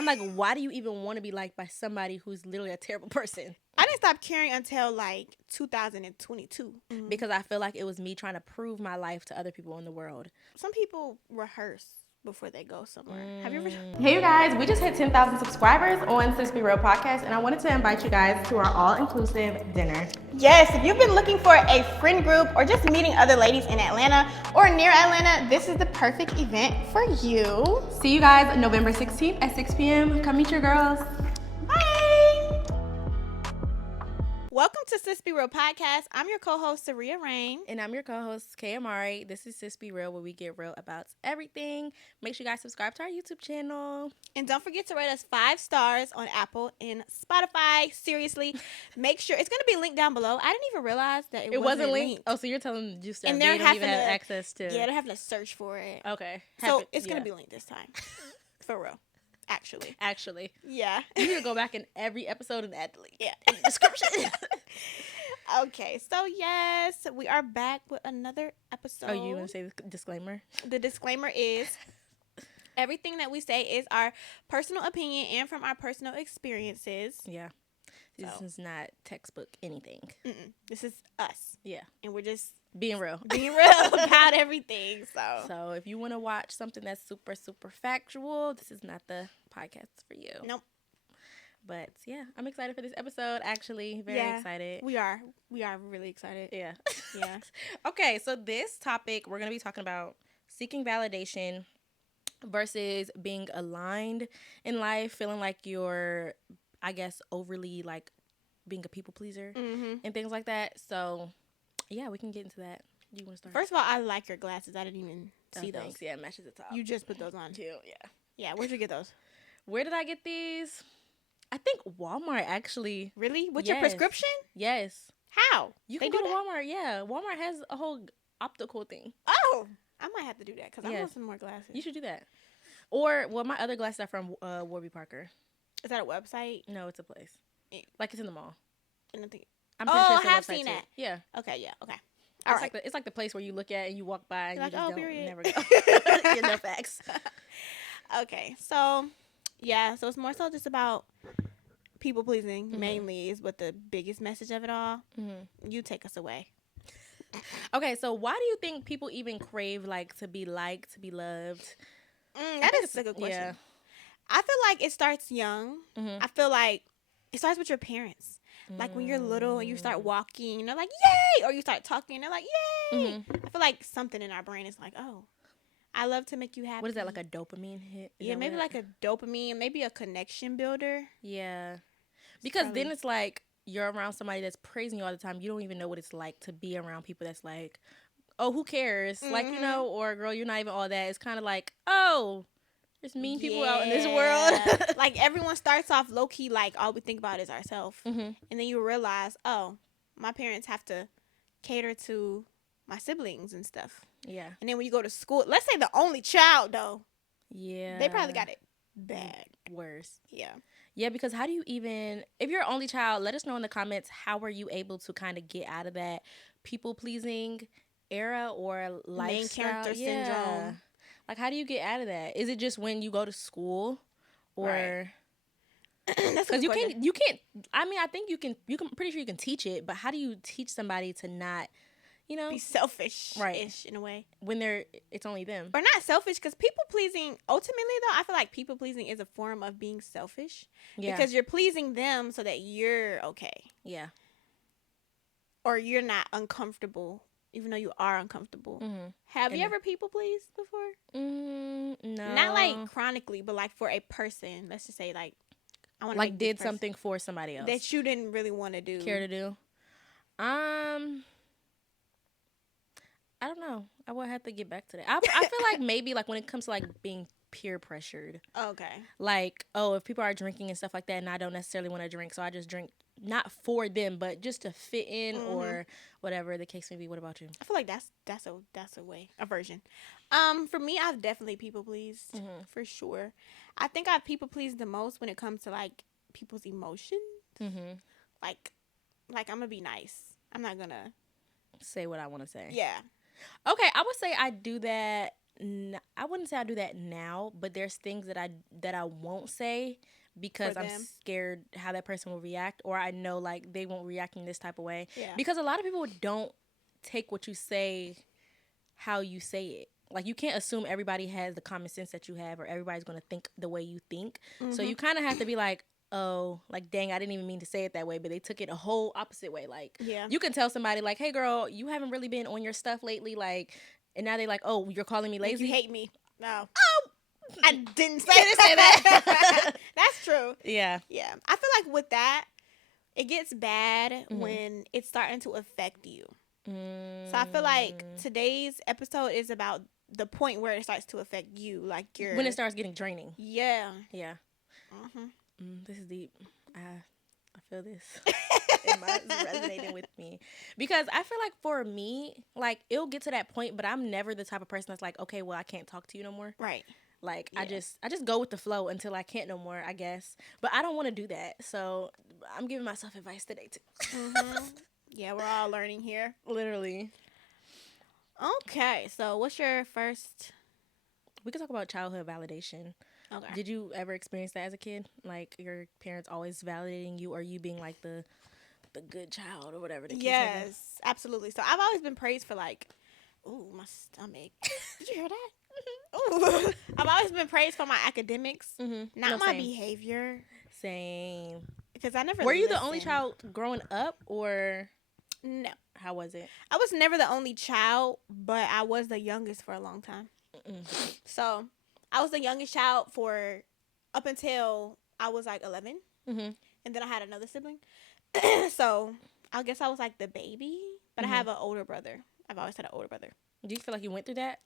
I'm like, why do you even want to be liked by somebody who's literally a terrible person? I didn't stop caring until like 2022. Because I feel like it was me trying to prove my life to other people in the world. Some people rehearse before they go somewhere. Have you ever? Hey you guys, we just hit 10,000 subscribers on Sis Be Real podcast, and I wanted to invite you guys to our all-inclusive dinner. Yes, if you've been looking for a friend group or just meeting other ladies in Atlanta or near Atlanta, this is the perfect event for you. See you guys November 16th at 6 p.m. Come meet your girls. Bye. Welcome to Sis Be Real podcast. I'm your co-host, Saria Rain. And I'm your co-host, Kay Amari. This is Sis Be Real, where we get real about everything. Make sure you guys subscribe to our YouTube channel. And don't forget to rate us 5 stars on Apple and Spotify. Seriously, make sure it's going to be linked down below. I didn't even realize that it wasn't linked. Oh, so you're telling them just and they they're don't even have access to. Yeah, they're having to search for it. Okay. So it's going to be linked this time. For real. Actually. Yeah. You need to go back in every episode and add the link. Yeah. In the description. Okay, so yes, we are back with another episode. Oh, you want to say the disclaimer? The disclaimer is everything that we say is our personal opinion and from our personal experiences. Yeah. This is not textbook anything. This is us. Yeah. And we're just being real about everything. So if you want to watch something that's super, super factual, this is not the podcast for you. Nope. But yeah, I'm excited for this episode. Actually, very excited. We are really excited. Yeah. Yeah. Okay, so this topic, we're going to be talking about seeking validation versus being aligned in life, feeling like you're, I guess, overly like being a people pleaser and things like that. So yeah, we can get into that. Do you want to start? First of all, I like your glasses. I didn't even see those. Thanks. Yeah, it matches the top. You just put those on too. Yeah. Yeah, where'd you get those? Where did I get these? I think Walmart, actually. Really? With your prescription? Yes. How? You can go to Walmart. Yeah. Walmart has a whole optical thing. Oh, I might have to do that because I want some more glasses. You should do that. Or, well, my other glasses are from Warby Parker. Is that a website? No, it's a place. Like, it's in the mall. I'm pretty sure it's I have seen that. Yeah. Okay, yeah, okay. All right. It's like the place where you look at and you walk by and you like, just period. never go. Yeah, no facts. Okay, so, yeah, so it's more so just about people pleasing, mainly, is what the biggest message of it all. You take us away. Okay, so why do you think people even crave, like, to be liked, to be loved? That is a good question. Yeah. I feel like it starts young. I feel like it starts with your parents. Like when you're little and you start walking, and they're like, yay! Or you start talking and they're like, yay! I feel like something in our brain is like, oh, I love to make you happy. What is that, like a dopamine hit? Yeah, maybe like a dopamine, maybe a connection builder. Yeah. Because then it's like you're around somebody that's praising you all the time. You don't even know what it's like to be around people that's like, oh, who cares? Like, you know, or girl, you're not even all that. It's kind of like, oh, there's mean people out in this world. Like everyone starts off low key, like all we think about is ourselves. And then you realize, oh, my parents have to cater to my siblings and stuff. Yeah. And then when you go to school, let's say the only child though. Yeah. They probably got it bad. Worse. Yeah. Yeah, because how do you even, if you're an only child, let us know in the comments, how were you able to kind of get out of that people-pleasing era or lifestyle? Main character syndrome. Like, how do you get out of that? Is it just when you go to school? Or... Because you can't, I mean, I think you can, pretty sure you can teach it, but how do you teach somebody to not, you know, be selfish-ish in a way when it's only them, or not selfish? Because people pleasing, ultimately though, I feel like people pleasing is a form of being selfish. Yeah. Because you're pleasing them so that you're okay. Yeah. Or you're not uncomfortable, even though you are uncomfortable. Have you ever people pleased before? No. Not like chronically, but like for a person. Let's just say like I want to like did something for somebody else that you didn't really want to do. Care to do? I don't know. I would have to get back to that. I feel like maybe like when it comes to like being peer pressured. Okay. Like, oh, if people are drinking and stuff like that and I don't necessarily want to drink, so I just drink not for them, but just to fit in or whatever the case may be. What about you? I feel like that's a way, a version. For me, I've definitely people pleased for sure. I think I've people pleased the most when it comes to like people's emotions. Like I'm gonna be nice. I'm not gonna say what I want to say. Yeah. Okay, I would say I do that I wouldn't say I do that now, but there's things that I won't say because I'm scared how that person will react, or I know like they won't react in this type of way. Yeah. Because a lot of people don't take what you say how you say it. Like, you can't assume everybody has the common sense that you have, or everybody's going to think the way you think. Mm-hmm. So you kind of have to be like, oh, like, dang, I didn't even mean to say it that way, but they took it a whole opposite way. Like, yeah. You can tell somebody, like, hey, girl, you haven't really been on your stuff lately, like, and now they're like, oh, you're calling me lazy? You hate me. No. Oh! I didn't say that. That's true. Yeah. Yeah. I feel like with that, it gets bad when it's starting to affect you. So I feel like today's episode is about the point where it starts to affect you, like when it starts getting draining. Yeah. Yeah. This is deep. I feel this. It's resonating with me because I feel like for me, like, it'll get to that point, but I'm never the type of person that's like, okay, well, I can't talk to you no more. Right. Like, yeah. I just go with the flow until I can't no more, I guess. But I don't want to do that, so I'm giving myself advice today too. Yeah, we're all learning here. Literally. Okay, so what's your first? We could talk about childhood validation. Okay. Did you ever experience that as a kid? Like, your parents always validating you, or you being like the good child or whatever the case may be? Yes, absolutely. So I've always been praised for, like, ooh, my stomach. Did you hear that? Ooh. I've always been praised for my academics, not my behavior. Same. Because I never. Were you the only child growing up, or? No. How was it? I was never the only child, but I was the youngest for a long time. So I was the youngest child for up until I was like 11. And then I had another sibling. So I guess I was like the baby, but I have an older brother. I've always had an older brother. Do you feel like you went through that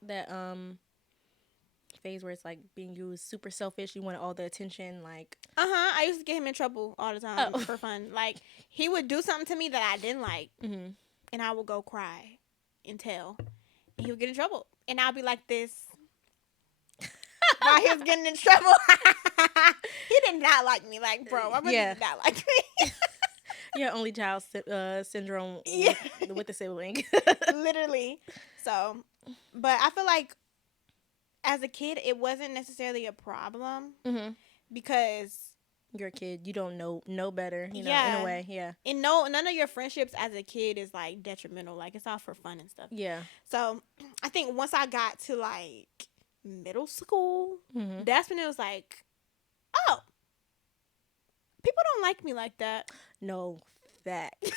phase where it's like being you was super selfish, you wanted all the attention, like? I used to get him in trouble all the time for fun. Like, he would do something to me that I didn't like, and I would go cry and tell, and he would get in trouble, and I'll be like this while he was getting in trouble. He did not like me, like, bro. I really did not like me. Your only child syndrome with the sibling. Literally. So, but I feel like as a kid, it wasn't necessarily a problem because you're a kid. You don't know better, you know, in a way. Yeah. And none of your friendships as a kid is like detrimental. Like, it's all for fun and stuff. Yeah. So I think once I got to like middle school, that's when it was like, oh, people don't like me like that. No, facts.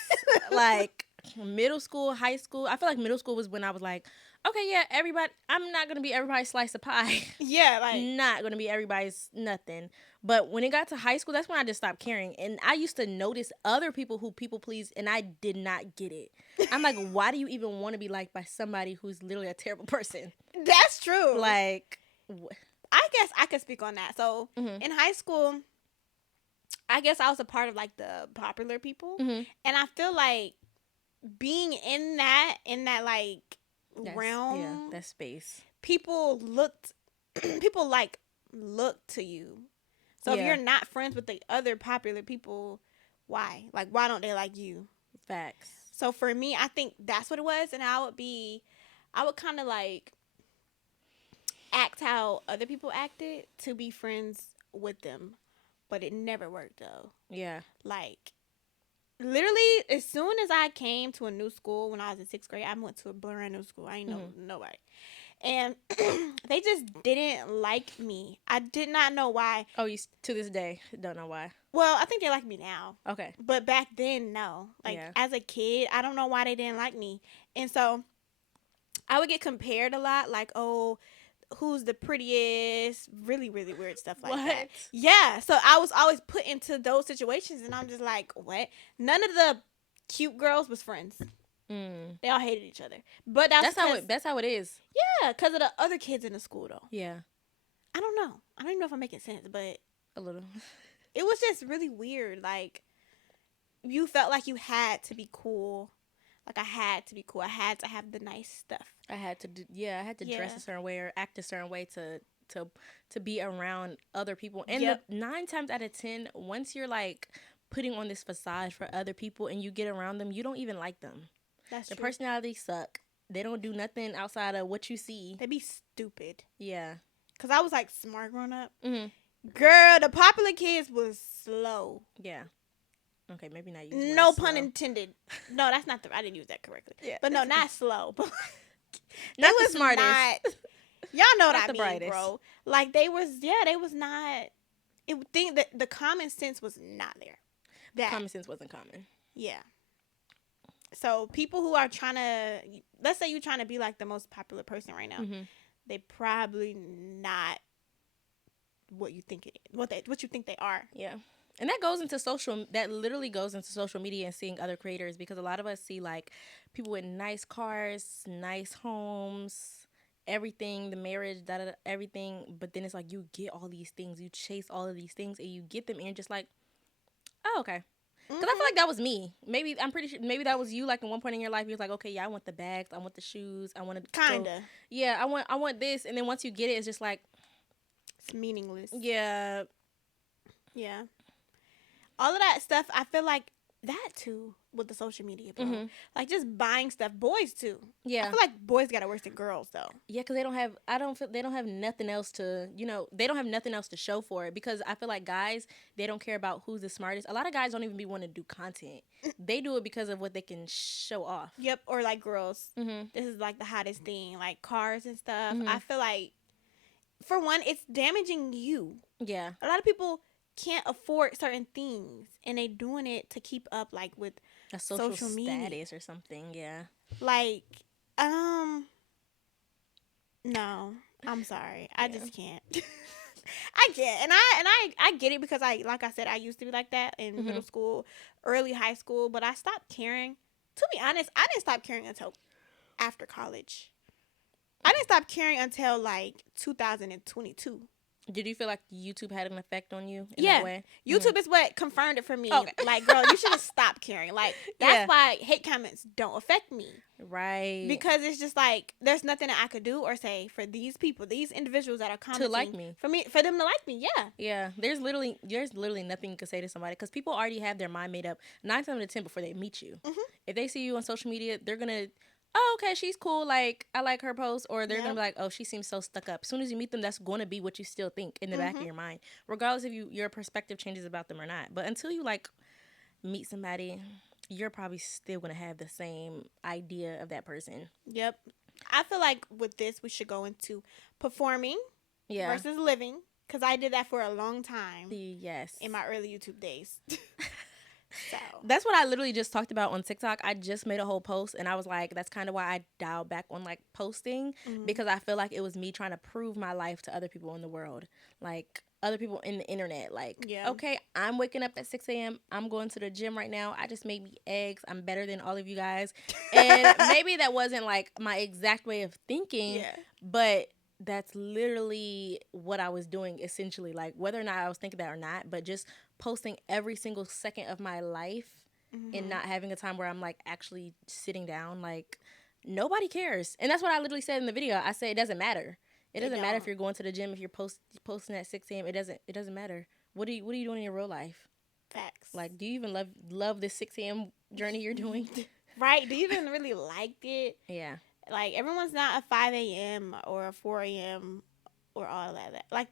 Like, middle school, high school. I feel like middle school was when I was like, okay, yeah, everybody, I'm not going to be everybody's slice of pie. Yeah, like. Not going to be everybody's nothing. But when it got to high school, that's when I just stopped caring. And I used to notice other people who people please, and I did not get it. I'm like, why do you even want to be liked by somebody who's literally a terrible person? That's true. Like, I guess I could speak on that. So, in high school, I guess I was a part of, like, the popular people. And I feel like being in that like, realm, that space, people looked to you. So if you're not friends with the other popular people, why don't they like you? Facts. So for me, I think that's what it was. And I would kind of like act how other people acted to be friends with them, but it never worked though. Yeah. Like, literally, as soon as I came to a new school when I was in 6th grade, I went to a brand new school. I ain't know nobody. And they just didn't like me. I did not know why. Oh, you to this day don't know why? Well, I think they like me now. Okay. But back then, no. Like, as a kid, I don't know why they didn't like me. And so I would get compared a lot. Like, oh, who's the prettiest? Really, really weird stuff like that. Yeah. So I was always put into those situations, and I'm just like, what? None of the cute girls was friends. They all hated each other. But that's how it is. Yeah, because of the other kids in the school, though. Yeah. I don't know. I don't even know if I'm making sense, but a little. It was just really weird. Like, you felt like you had to be cool. Like, I had to be cool. I had to have the nice stuff. I had to dress a certain way or act a certain way to be around other people. And 9 times out of 10, once you're like putting on this facade for other people and you get around them, you don't even like them. That's Their true. personalities suck. they don't do nothing outside of what you see. They be stupid. Yeah. Because I was like smart growing up. Mm-hmm. Girl, the popular kids was slow. Yeah. Okay, maybe not use no pun slow. Intended. No, that's not I didn't use that correctly. Yeah. But no, not slow. But not the smartest. Y'all know what I mean, brightest. Bro. Like they was not. Think that the common sense was not there. Common sense wasn't common. Yeah. So people who are trying to, let's say you're trying to be like the most popular person right now, mm-hmm. they probably not what you think what you think they are. Yeah. And that literally goes into social media and seeing other creators, because a lot of us see like people with nice cars, nice homes, everything, the marriage, everything. But then it's like you get all these things, you chase all of these things, and you get them, and you're just like, oh, okay. Because I feel like that was me. I'm pretty sure maybe that was you. Like at one point in your life, you was like, okay, yeah, I want the bags, I want the shoes, I want to kinda. Yeah, I want this, and then once you get it, it's just like it's meaningless. Yeah. Yeah. All of that stuff, I feel like that too with the social media, bro. Mm-hmm. Like just buying stuff, boys too. Yeah. I feel like boys got it worse than girls though. Yeah, because they don't have nothing else to, they don't have nothing else to show for it, because I feel like guys, they don't care about who's the smartest. A lot of guys don't even want to do content. They do it because of what they can show off. Yep, or like girls. Mm-hmm. This is like the hottest thing, like cars and stuff. Mm-hmm. I feel like, for one, it's damaging you. Yeah. A lot of people can't afford certain things, and they doing it to keep up like with a social media status or something. Yeah, like no, I'm sorry, I just can't. I can't, and I get it, because like I said, I used to be like that in mm-hmm. middle school, early high school, but I stopped caring. To be honest, I didn't stop caring until after college. I didn't stop caring until like 2022. Did you feel like YouTube had an effect on you in that way? YouTube mm-hmm. is what confirmed it for me. Okay. Like, girl, you should have stopped caring. Like, that's why hate comments don't affect me. Right. Because it's just like, there's nothing that I could do or say for these people, these individuals that are commenting. To like me. For them to like me, yeah. Yeah. There's literally nothing you can say to somebody, because people already have their mind made up 9 times out of 10 before they meet you. Mm-hmm. If they see you on social media, they're going to, oh, okay, she's cool, like, I like her post, or they're going to be like, oh, she seems so stuck up. As soon as you meet them, that's going to be what you still think in the mm-hmm. back of your mind, regardless if your perspective changes about them or not. But until you, like, meet somebody, you're probably still going to have the same idea of that person. Yep. I feel like with this, we should go into performing versus living, because I did that for a long time. Yes. In my early YouTube days. So. That's what I literally just talked about on TikTok. I just made a whole post, and I was like, that's kind of why I dialed back on like posting, mm-hmm. because I feel like it was me trying to prove my life to other people in the world, like other people in the internet. Like, okay, I'm waking up at 6 a.m. I'm going to the gym right now. I just made me eggs. I'm better than all of you guys. And maybe that wasn't like my exact way of thinking, but that's literally what I was doing essentially, like whether or not I was thinking that or not, but just posting every single second of my life mm-hmm. and not having a time where I'm like actually sitting down. Like, nobody cares. And that's what I literally said in the video. I said it doesn't matter. It doesn't matter if you're going to the gym, if you're posting at 6 a.m. It doesn't matter. What are you doing in your real life? Facts. Like, do you even love this 6 a.m. journey you're doing? Right. Do you even really like it? Yeah. Like, everyone's not a 5 a.m. or a 4 a.m. or all of that. Like,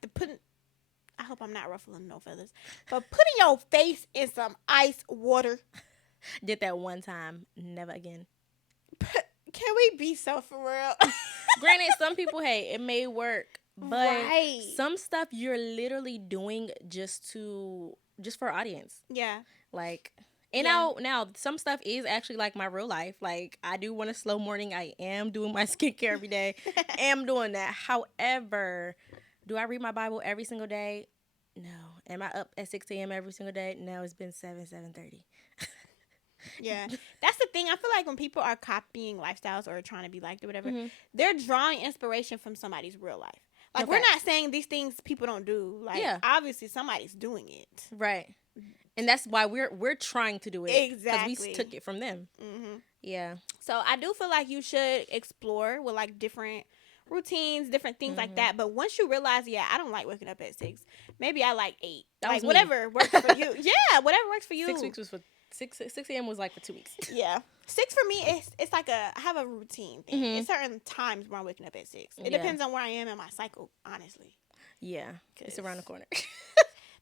I hope I'm not ruffling no feathers, but putting your face in some ice water. Did that one time, never again. Can we be so for real? Granted, some people, hey, it may work, but some stuff you're literally doing just for audience. Yeah. Like, and now some stuff is actually like my real life. Like, I do want a slow morning. I am doing my skincare every day. I am doing that. However, do I read my Bible every single day? No. Am I up at 6 a.m. every single day? No, it's been 7:30. Yeah. That's the thing. I feel like when people are copying lifestyles or trying to be liked or whatever, mm-hmm. they're drawing inspiration from somebody's real life. Like, we're not saying these things people don't do. Like, obviously somebody's doing it. Right. And that's why we're trying to do it. Exactly. Because we took it from them. Mm-hmm. Yeah. So I do feel like you should explore with like different routines, different things mm-hmm. like that. But once you realize, I don't like waking up at 6. Maybe I like 8. That like whatever works for you. Yeah, whatever works for you. 6 weeks was for 6 a.m. was like for 2 weeks. Yeah. 6 for me, it's like I have a routine thing. It's certain times where I'm waking up at 6. It depends on where I am in my cycle, honestly. Yeah. It's around the corner.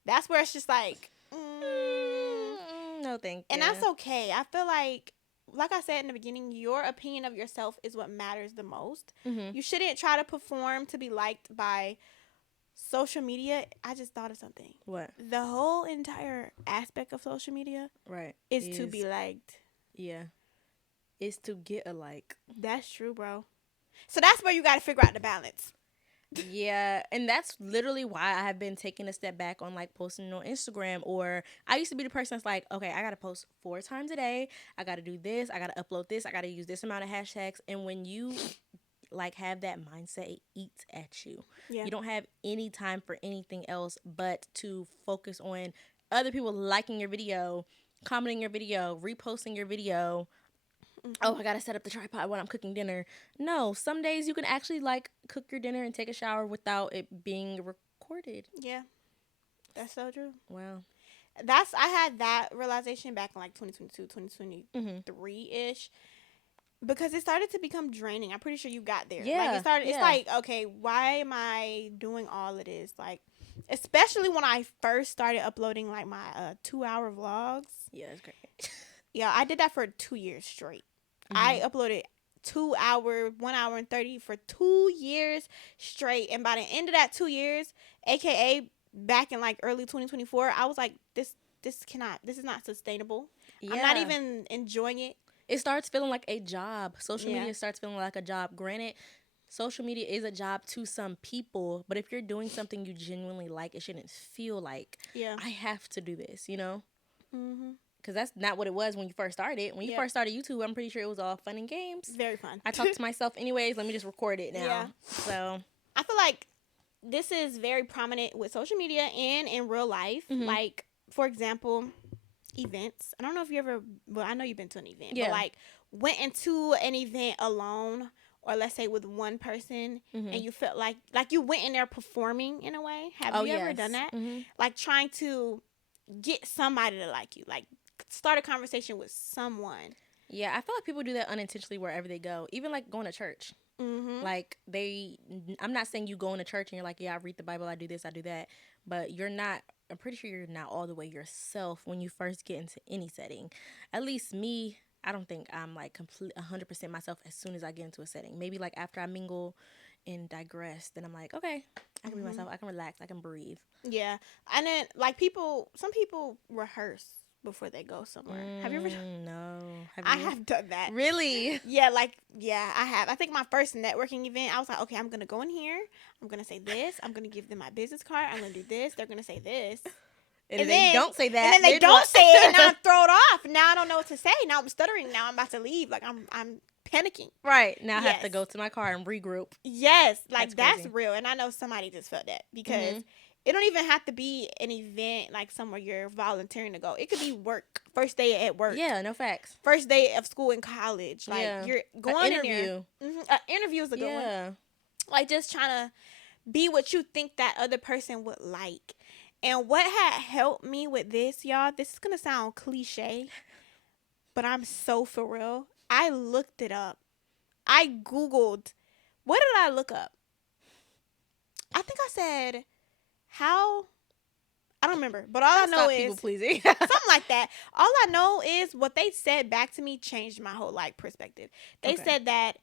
That's where it's just like, no thank you. And that's okay. I feel like I said in the beginning, your opinion of yourself is what matters the most. You shouldn't try to perform to be liked by social media. I just thought of something. What? The whole entire aspect of social media is to be liked. Yeah. Is to get a like. That's true, bro. So that's where you got to figure out the balance. Yeah, and that's literally why I have been taking a step back on like posting on Instagram. Or I used to be the person that's like, okay, I gotta post 4 times a day, I gotta do this, I gotta upload this, I gotta use this amount of hashtags. And when you like have that mindset, it eats at you. You don't have any time for anything else but to focus on other people liking your video, commenting your video, reposting your video. Oh, I gotta set up the tripod when I'm cooking dinner. No, some days you can actually like cook your dinner and take a shower without it being recorded. Yeah, that's so true. Wow. I had that realization back in like 2022, 2023-ish. Because it started to become draining. I'm pretty sure you got there. Yeah. It's like, okay, why am I doing all of this? Like, especially when I first started uploading like my 2-hour vlogs. Yeah, that's great. Yeah, I did that for 2 years straight. I uploaded 2 hour, 1 hour and 30 for 2 years straight. And by the end of that 2 years, aka back in like early 2024, I was like, this is not sustainable. Yeah. I'm not even enjoying it. It starts feeling like a job. Social media starts feeling like a job. Granted, social media is a job to some people, but if you're doing something you genuinely like, it shouldn't feel like, I have to do this, you know? Because that's not what it was when you first started. When you first started YouTube, I'm pretty sure it was all fun and games. Very fun. I talk to myself anyways. Let me just record it now. Yeah. So I feel like this is very prominent with social media and in real life. Like, for example, events. I don't know if you ever, well, I know you've been to an event, but like went into an event alone, or let's say with one person, and you felt like you went in there performing in a way. Have you ever done that? Like trying to get somebody to like you, like start a conversation with someone. Yeah, I feel like people do that unintentionally wherever they go, even like going to church. Like I'm not saying you go into church and you're like, yeah, I read the Bible, I do this, I do that, but I'm pretty sure you're not all the way yourself when you first get into any setting. At least me, I don't think I'm like 100% myself as soon as I get into a setting. Maybe like after I mingle and digress, then I'm like, okay, I can be myself, I can relax, I can breathe. Yeah. And then like some people rehearse before they go somewhere. Have you ever? No. I have done that. Really? Yeah, I have. I think my first networking event, I was like, okay, I'm going to go in here. I'm going to say this. I'm going to give them my business card. I'm going to do this. They're going to say this. And then they don't say that. And then they don't say it. And now I'm thrown off. Now I don't know what to say. Now I'm stuttering. Now I'm about to leave. Like I'm panicking. Right. Now I have to go to my car and regroup. Yes. Like that's real. And I know somebody just felt that because it don't even have to be an event like somewhere you're volunteering to go. It could be work. First day at work. Yeah, no facts. First day of school in college. Like you're going in there. An interview is a good one. Like just trying to be what you think that other person would like. And what had helped me with this, y'all, this is going to sound cliche, but I'm so for real. I looked it up. I Googled. What did I look up? I think I said, I don't remember, but all I know is people pleasing. Something like that. All I know is what they said back to me changed my whole like perspective. They said that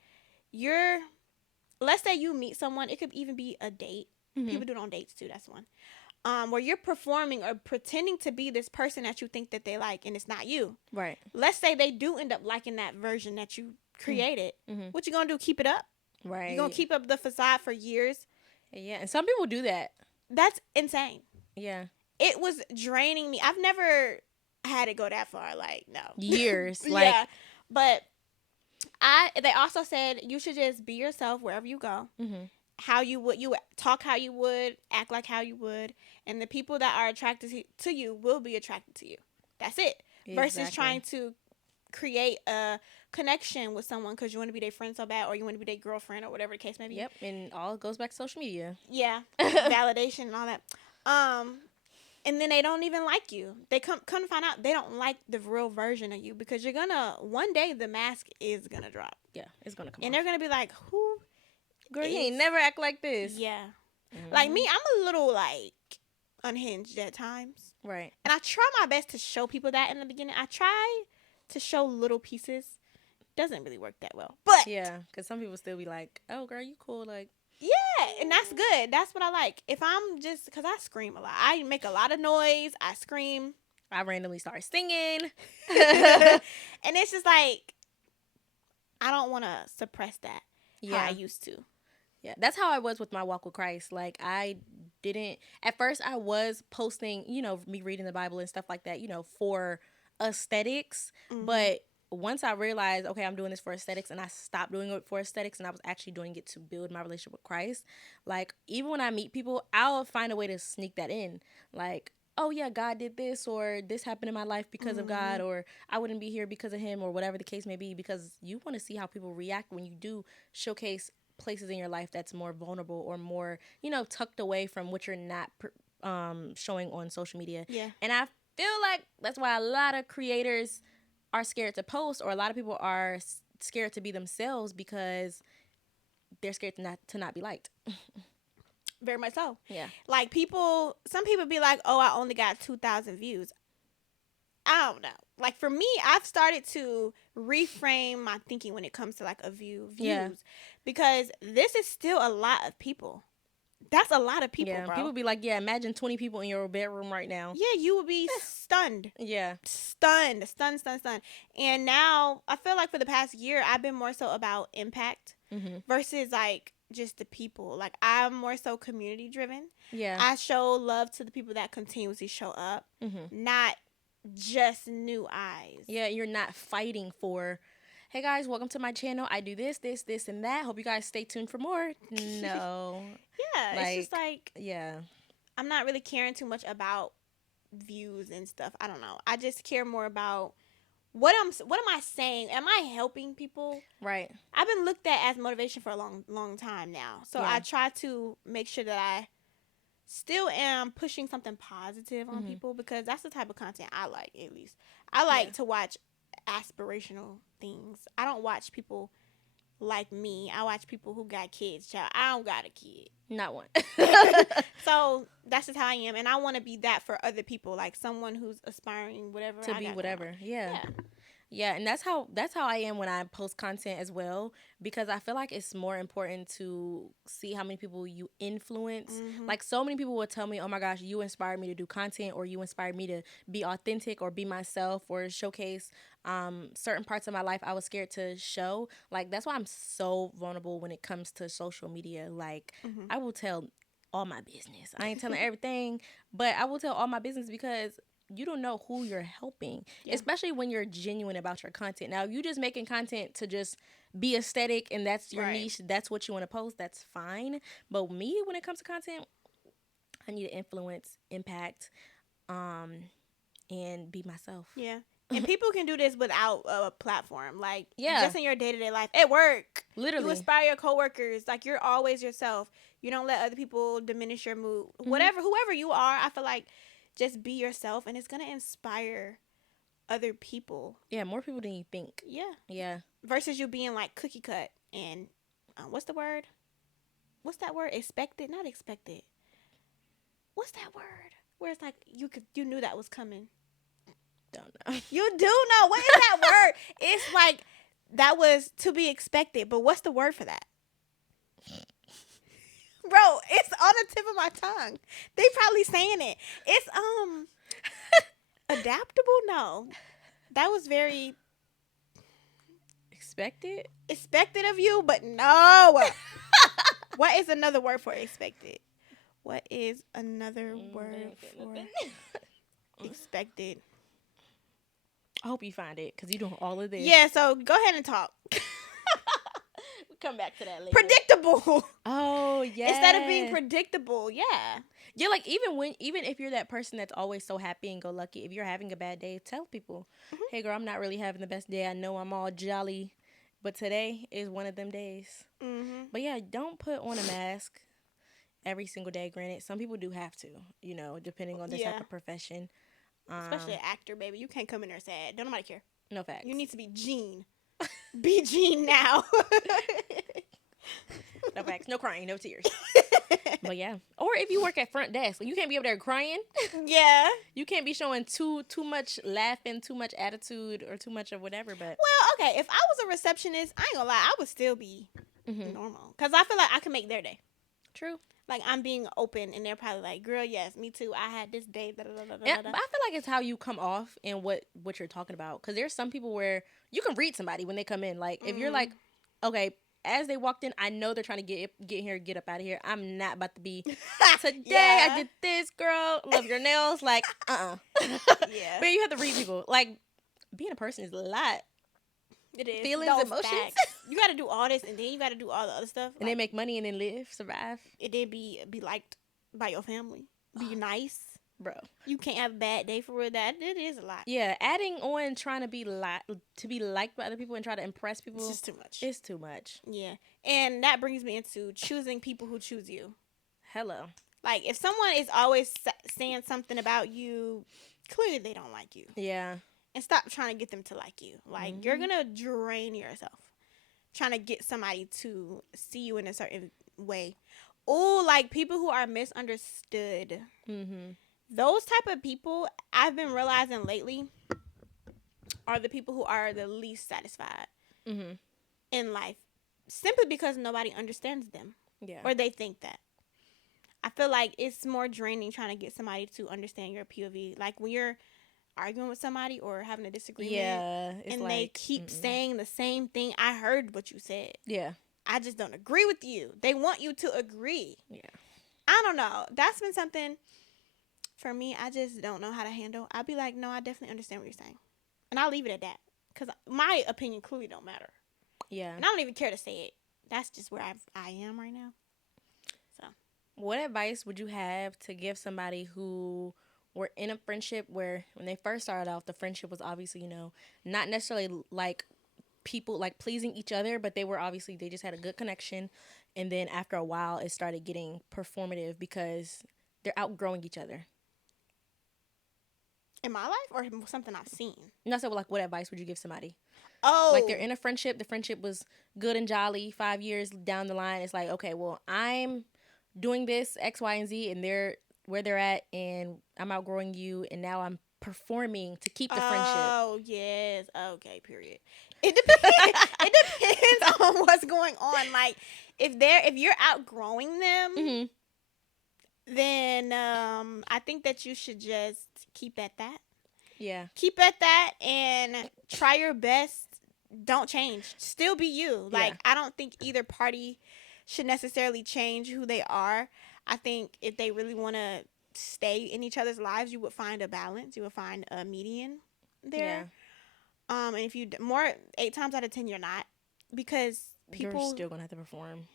let's say you meet someone, it could even be a date. People do it on dates too, that's one. Where you're performing or pretending to be this person that you think that they like and it's not you. Right. Let's say they do end up liking that version that you created. What you gonna do? Keep it up? Right. You gonna keep up the facade for years? Yeah, and some people do that. That's insane. Yeah. It was draining me. I've never had it go that far. Like, no. Years. Yeah. But they also said you should just be yourself wherever you go. How you would talk, how you would act, like how you would, and the people that are attracted to you will be attracted to you. That's it. Yeah, versus trying to create a connection with someone because you want to be their friend so bad, or you want to be their girlfriend, or whatever the case may be. Yep, and all goes back to social media. Yeah, validation and all that. and then they don't even like you. They come to find out they don't like the real version of you, because you're gonna, one day the mask is gonna drop. Yeah, it's gonna come and off. They're gonna be like, who girl, you ain't never act like this. Yeah. Like me, I'm a little like unhinged at times. Right. And I try my best to show people that in the beginning. I try to show little pieces. Doesn't really work that well. But yeah, because some people still be like, oh, girl, you cool. Like, yeah, and that's good. That's what I like. If I'm just, because I scream a lot. I make a lot of noise. I scream. I randomly start singing. And it's just like, I don't want to suppress that how I used to. Yeah, that's how I was with my walk with Christ. Like, I didn't, at first I was posting, you know, me reading the Bible and stuff like that, you know, for aesthetics. But once I realized, okay, I'm doing this for aesthetics, and I stopped doing it for aesthetics, and I was actually doing it to build my relationship with Christ. Like, even when I meet people, I'll find a way to sneak that in. Like, oh yeah, God did this, or this happened in my life because of God, or I wouldn't be here because of him, or whatever the case may be, because you want to see how people react when you do showcase places in your life that's more vulnerable or more, you know, tucked away from what you're not showing on social media. Yeah. And I feel like that's why a lot of creators are scared to post, or a lot of people are scared to be themselves because they're scared to not be liked. Very much so. Yeah. Like some people be like, oh, I only got 2,000 views. I don't know. Like for me, I've started to reframe my thinking when it comes to like views. Yeah. Because this is still a lot of people. That's a lot of people, bro. People be like, yeah, imagine 20 people in your bedroom right now. Yeah, you would be stunned. Yeah. Stunned. And now, I feel like for the past year, I've been more so about impact versus like just the people. Like, I'm more so community driven. Yeah. I show love to the people that continuously show up, not just new eyes. Yeah, you're not fighting for, hey guys, welcome to my channel. I do this, and that. Hope you guys stay tuned for more. No. Yeah, like, it's just like, yeah, I'm not really caring too much about views and stuff. I don't know. I just care more about what am I saying? Am I helping people? Right. I've been looked at as motivation for a long time now. So I try to make sure that I still am pushing something positive on people, because that's the type of content I like, at least. I like to watch aspirational things. I don't watch people like me. I watch people who got kids, child. I don't got a kid. Not one. So that's just how I am. And I want to be that for other people, like someone who's aspiring whatever. To be whatever. Yeah, and that's how I am when I post content as well, because I feel like it's more important to see how many people you influence. Like, so many people will tell me, oh my gosh, you inspired me to do content, or you inspired me to be authentic or be myself or showcase certain parts of my life I was scared to show. Like, that's why I'm so vulnerable when it comes to social media. Like, I will tell all my business. I ain't telling everything, but I will tell all my business, because you don't know who you're helping, especially when you're genuine about your content. Now, if you just making content to just be aesthetic and that's your niche, that's what you want to post, that's fine. But me, when it comes to content, I need to influence, impact, and be myself. Yeah. And people can do this without a platform. Like, just in your day-to-day life, at work. Literally. You inspire your coworkers. Like, you're always yourself. You don't let other people diminish your mood. Whoever you are, I feel like, just be yourself, and it's going to inspire other people. Yeah, more people than you think. Yeah. Yeah. Versus you being, like, cookie cut and, what's the word? What's that word? Expected? Not expected. What's that word? Where it's like, you knew that was coming. Don't know. You do know. What is that word? It's like, that was to be expected, but what's the word for that? Bro, it's on the tip of my tongue. They probably saying it. It's adaptable? No. That was very expected of you, but no. What is another word for expected? What is another word for expected? I hope you find it, because you're doing all of this. Yeah, so go ahead and talk. We'll come back to that later. Predictable. Oh, yeah. Instead of being predictable, yeah. Yeah, like, even if you're that person that's always so happy and go lucky, if you're having a bad day, tell people, hey, girl, I'm not really having the best day. I know I'm all jolly, but today is one of them days. But yeah, don't put on a mask every single day. Granted, some people do have to, you know, depending on the type of profession. Especially an actor, baby. You can't come in there sad. Don't nobody care. No facts. You need to be Jean. Be Jean now. No facts. No crying. No tears. But yeah. Or if you work at front desk, you can't be up there crying. Yeah. You can't be showing too much laughing, too much attitude, or too much of whatever. But well, okay. If I was a receptionist, I ain't gonna lie, I would still be normal. Because I feel like I can make their day. True. Like, I'm being open, and they're probably like, girl, yes, me too. I had this day. But I feel like it's how you come off and what you're talking about. Because there's some people where you can read somebody when they come in. Like, if you're like, okay, as they walked in, I know they're trying to get here, get up out of here. I'm not about to be, today I did this, girl. Love your nails. Like, Yeah. But you have to read people. Like, being a person is a lot. It is. Feelings, emotions. You got to do all this, and then you got to do all the other stuff. And they make money and then live, survive. And then be liked by your family. Be nice. Bro. You can't have a bad day for real. That it is a lot. Yeah, adding on trying to be liked by other people and try to impress people. It's just too much. It's too much. Yeah. And that brings me into choosing people who choose you. Hello. Like, if someone is always saying something about you, clearly they don't like you. Yeah. And stop trying to get them to like you. Like, you're going to drain yourself trying to get somebody to see you in a certain way. Oh, like, people who are misunderstood. Mm-hmm. Those type of people, I've been realizing lately, are the people who are the least satisfied in life. Simply because nobody understands them. Yeah. Or they think that. I feel like it's more draining trying to get somebody to understand your POV. Like, when you're arguing with somebody or having a disagreement, and like, they keep saying the same thing. I heard what you said. Yeah. I just don't agree with you. They want you to agree. Yeah. I don't know. That's been something for me. I just don't know how to handle. I'll be like, no, I definitely understand what you're saying, and I'll leave it at that because my opinion clearly don't matter. Yeah. And I don't even care to say it. That's just where I am right now. So, what advice would you have to give somebody who were in a friendship where when they first started off, the friendship was obviously, you know, not necessarily like people like pleasing each other, but they just had a good connection. And then after a while, it started getting performative because they're outgrowing each other. In my life or something I've seen? And I said, well, like, what advice would you give somebody? Oh. Like, they're in a friendship. The friendship was good and jolly. 5 years down the line, it's like, okay, well, I'm doing this X, Y, and Z, and they're where they're at, and I'm outgrowing you, and now I'm performing to keep the friendship. Oh, yes. Okay, period. It depends. It depends on what's going on. Like, if you're outgrowing them, then I think that you should just keep at that. Yeah. Keep at that and try your best. Don't change. Still be you. Like, I don't think either party should necessarily change who they are. I think if they really want to stay in each other's lives, you would find a balance. You would find a median there. Yeah. And if you 8 times out of 10, you're not, because people you're still gonna have to perform.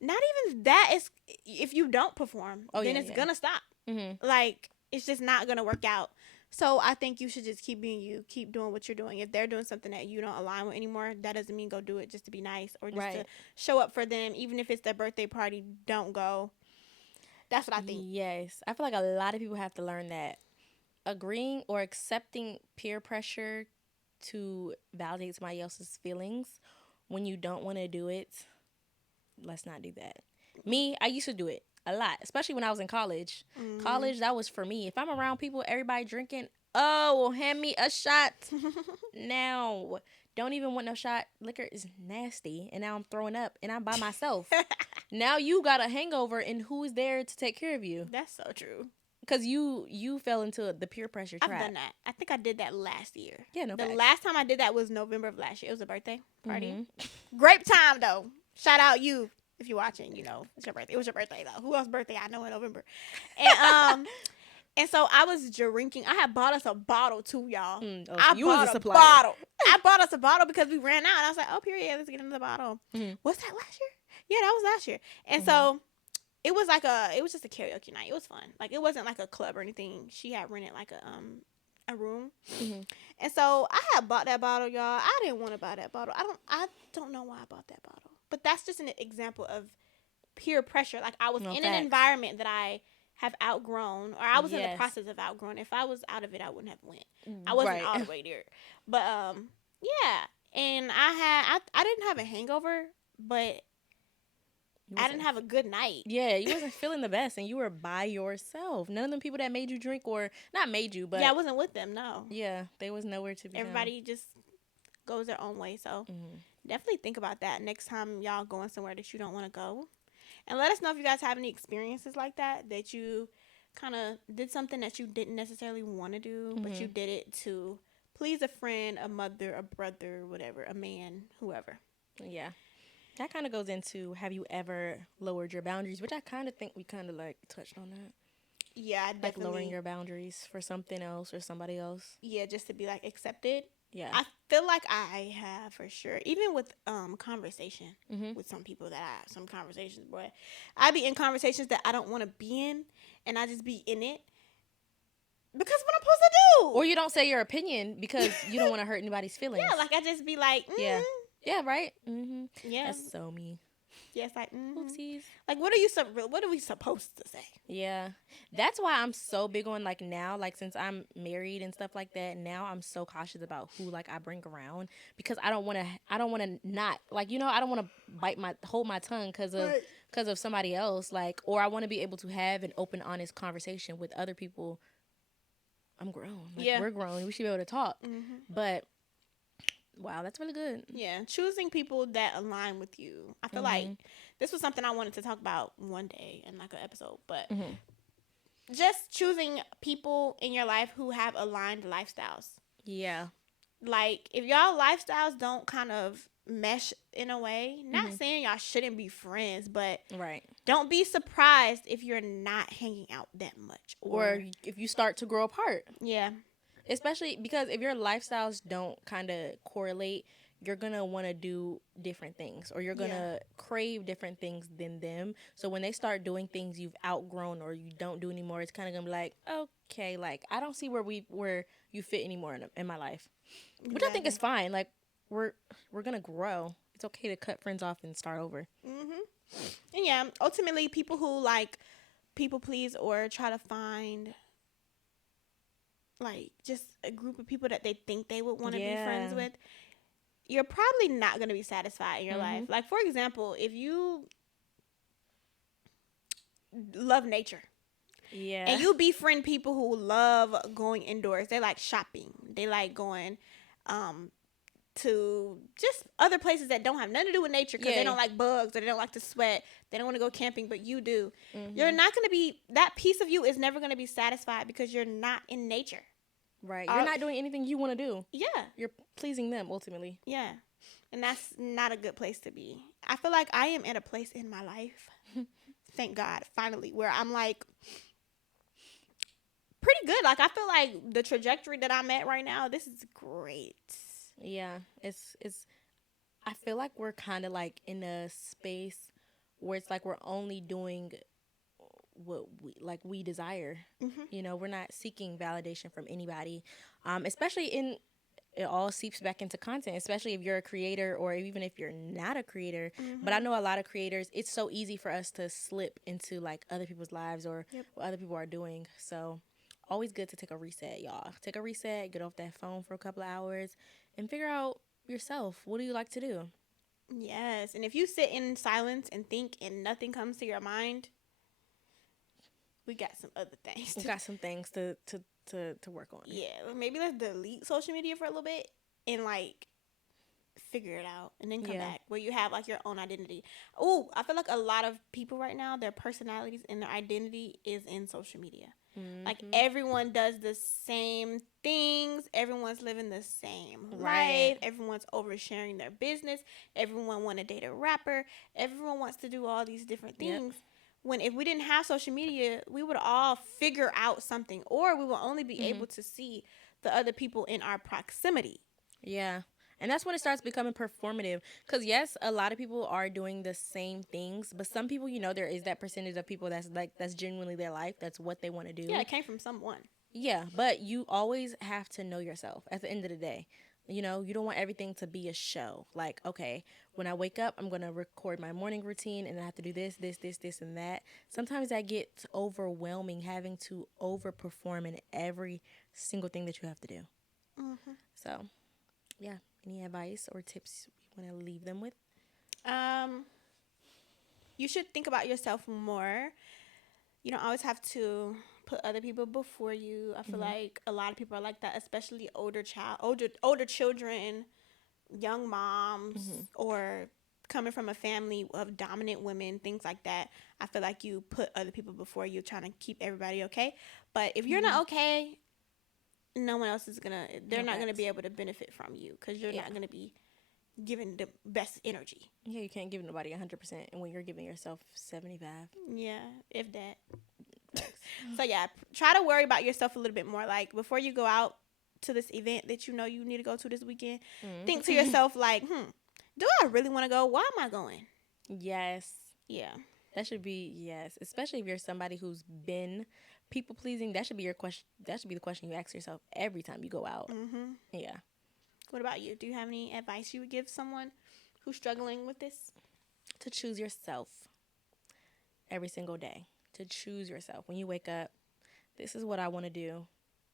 Not even that. Is if you don't perform, then it's gonna stop. Like, it's just not gonna work out. So I think you should just keep being you, keep doing what you're doing. If they're doing something that you don't align with anymore, that doesn't mean go do it just to be nice or just to show up for them. Even if it's their birthday party, don't go. That's what I think. Yes. I feel like a lot of people have to learn that agreeing or accepting peer pressure to validate somebody else's feelings when you don't want to do it, let's not do that. Me, I used to do it a lot, especially when I was in college. College, that was for me. If I'm around people, everybody drinking, well, hand me a shot. Now, don't even want no shot. Liquor is nasty, and now I'm throwing up, and I'm by myself. Now you got a hangover, and who's there to take care of you? That's so true. Because you fell into the peer pressure trap. I've done that. I think I did that last year. Yeah, no. The facts. last time I did that was November of last year. It was a birthday party. Great time though. Shout out you if you're watching. You know it's your birthday. It was your birthday though. Who else's birthday I know in November? And and so I was drinking. I had bought us a bottle too, y'all. You was a supplier. Bottle. I bought us a bottle because we ran out. And I was like, oh, period. Let's get another bottle. Was that last year? Yeah, that was last year. And so it was just a karaoke night. It was fun. Like, it wasn't like a club or anything. She had rented like a room. And so I had bought that bottle, y'all. I didn't want to buy that bottle. I don't know why I bought that bottle. But that's just an example of peer pressure. Like, I was in an environment that I have outgrown, or I was in the process of outgrowing. If I was out of it, I wouldn't have went. I wasn't all the way there. But yeah, and I didn't have a hangover, but I didn't have a good night. Yeah, you wasn't feeling the best, and you were by yourself. None of them people that made you drink, or not made you, but yeah, I wasn't with them. No. Yeah, they was nowhere to be. Everybody just goes their own way. So definitely think about that next time y'all going somewhere that you don't want to go, and let us know if you guys have any experiences like that you kind of did something that you didn't necessarily want to do, but you did it to please a friend, a mother, a brother, whatever, a man, whoever. Yeah. That kind of goes into, have you ever lowered your boundaries? Which I kind of think we kind of like touched on that. Yeah, I definitely. Like lowering your boundaries for something else or somebody else. Yeah, just to be like accepted. Yeah. I feel like I have for sure. Even with conversation with some people that I have some conversations, but I be in conversations that I don't want to be in, and I just be in it because what I'm supposed to do. Or you don't say your opinion because you don't want to hurt anybody's feelings. Yeah, like I just be like, yeah. Yeah, right? Mm-hmm. Yeah. That's so me. Yeah, it's like, oopsies. Like, what are we supposed to say? Yeah. That's why I'm so big on, like, now, like, since I'm married and stuff like that, now I'm so cautious about who, like, I bring around, because I don't want to not, like, you know, I don't want to hold my tongue because of somebody else, like, or I want to be able to have an open, honest conversation with other people. I'm grown. Like, we're grown. We should be able to talk. But wow, that's really good. Yeah, choosing people that align with you. I feel like this was something I wanted to talk about one day in like an episode, but just choosing people in your life who have aligned lifestyles. Yeah. Like, if y'all lifestyles don't kind of mesh in a way, not saying y'all shouldn't be friends, but don't be surprised if you're not hanging out that much. Or if you start to grow apart. Yeah. Especially because if your lifestyles don't kind of correlate, you're going to want to do different things, or you're going to crave different things than them. So when they start doing things you've outgrown or you don't do anymore, it's kind of going to be like, okay, like, I don't see where you fit anymore in my life. Which I think is fine. Like, we're going to grow. It's okay to cut friends off and start over. And yeah, ultimately, people who like people please or try to find like just a group of people that they think they would want to be friends with, you're probably not going to be satisfied in your life. Like, for example, if you love nature, and you befriend people who love going indoors, they like shopping, they like going to just other places that don't have nothing to do with nature because they don't like bugs, or they don't like to sweat, they don't want to go camping, but you do. You're not going to be, that piece of you is never going to be satisfied because you're not in nature. Right. You're not doing anything you want to do. Yeah. You're pleasing them ultimately. Yeah. And that's not a good place to be. I feel like I am at a place in my life, thank God, finally, where I'm like pretty good. Like, I feel like the trajectory that I'm at right now, this is great. Yeah, it's I feel like we're kind of like in a space where it's like we're only doing what we desire. You know, we're not seeking validation from anybody, especially it all seeps back into content, especially if you're a creator or even if you're not a creator. But I know a lot of creators, it's so easy for us to slip into like other people's lives or what other people are doing. So always good to take a reset, y'all. Take a reset, get off that phone for a couple of hours, and figure out yourself. What do you like to do? Yes, and if you sit in silence and think and nothing comes to your mind, we got some other things. We got some things to work on. Yeah, maybe let's delete social media for a little bit and like figure it out, and then come back where you have like your own identity. Oh, I feel like a lot of people right now, their personalities and their identity is in social media. Like, everyone does the same things. Everyone's living the same life. Everyone's oversharing their business. Everyone want to date a rapper. Everyone wants to do all these different things. When if we didn't have social media, we would all figure out something, or we will only be able to see the other people in our proximity. Yeah. And that's when it starts becoming performative. Because, yes, a lot of people are doing the same things. But some people, you know, there is that percentage of people that's genuinely their life. That's what they want to do. Yeah, it came from someone. Yeah, but you always have to know yourself at the end of the day. You know, you don't want everything to be a show. Like, okay, when I wake up, I'm going to record my morning routine and I have to do this, and that. Sometimes that gets overwhelming, having to overperform in every single thing that you have to do. Mm-hmm. So, yeah. Any advice or tips you want to leave them with? You should think about yourself more. You don't always have to put other people before you. I feel like a lot of people are like that, especially older children, young moms, or coming from a family of dominant women, things like that. I feel like you put other people before you, trying to keep everybody okay. But if you're not okay, no one else is they're not gonna be able to benefit from you, because you're not gonna be giving the best energy. Yeah, you can't give nobody 100%, and when you're giving yourself 75. Yeah, if that. So yeah, try to worry about yourself a little bit more. Like, before you go out to this event that you know you need to go to this weekend, think to yourself like, do I really want to go? Why am I going? Yes. Yeah. That should be, yes. Especially if you're somebody who's been people pleasing, that should be your question. That should be the question you ask yourself every time you go out. Mm-hmm. Yeah. What about you? Do you have any advice you would give someone who's struggling with this? To choose yourself every single day. To choose yourself. When you wake up, this is what I want to do.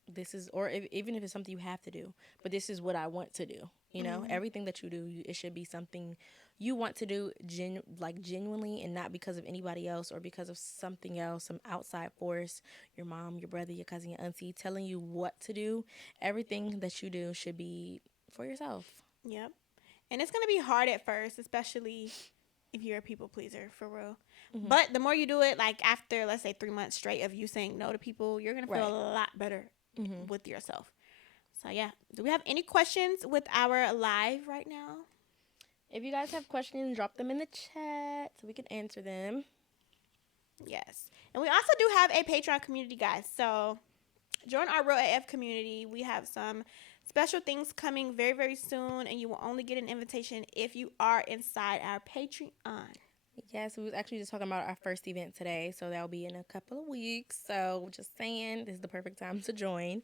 This is, or even if it's something you have to do, but this is what I want to do. You know, everything that you do, it should be something you want to do genuinely, and not because of anybody else or because of something else, some outside force, your mom, your brother, your cousin, your auntie telling you what to do. Everything that you do should be for yourself. Yep. And it's going to be hard at first, especially if you're a people pleaser, for real. Mm-hmm. But the more you do it, like after, let's say, 3 months straight of you saying no to people, you're going to feel a lot better with yourself. So, yeah. Do we have any questions with our live right now? If you guys have questions, drop them in the chat so we can answer them. Yes. And we also do have a Patreon community, guys. So, join our Real AF community. We have some special things coming very, very soon, and you will only get an invitation if you are inside our Patreon. Yes, we was actually just talking about our first event today, so that'll be in a couple of weeks. So just saying, this is the perfect time to join.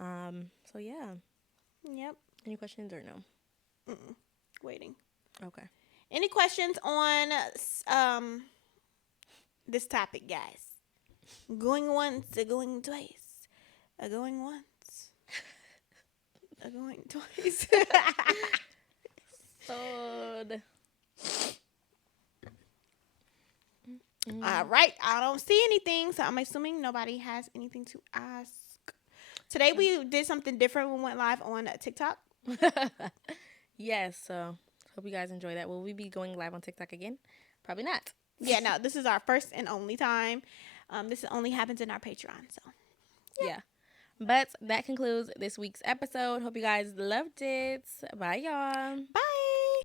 So yeah. Yep. Any questions or no? Waiting. Okay. Any questions on this topic, guys? Going once, or going twice, or going once, or going twice. Sold. All right. I don't see anything, so I'm assuming nobody has anything to ask. Today we did something different. We went live on TikTok. Yes, so hope you guys enjoy that. Will we be going live on TikTok again? Probably not. Yeah, no, this is our first and only time. This only happens in our Patreon, so. Yeah. But that concludes this week's episode. Hope you guys loved it. Bye, y'all. Bye.